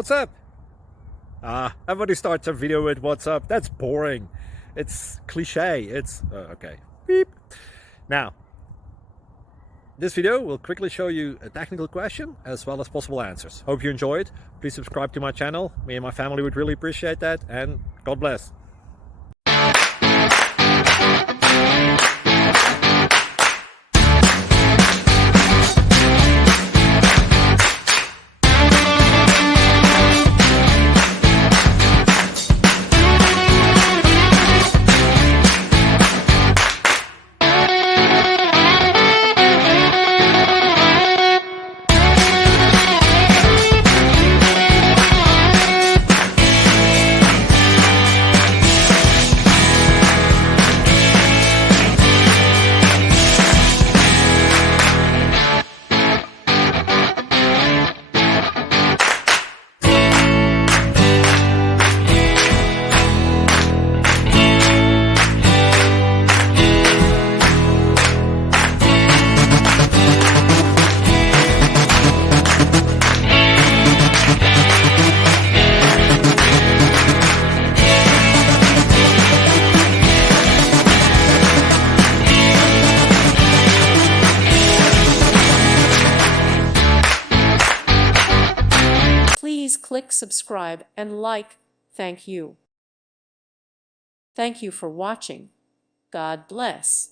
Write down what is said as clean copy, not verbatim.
What's up? Everybody starts a video with what's up. That's boring. It's cliche. It's okay. Beep. Now, this video will quickly show you a technical question as well as possible answers. Hope you enjoy it. Please subscribe to my channel. Me and my family would really appreciate that, and God bless. Please click subscribe and like. Thank you. Thank you for watching. God bless.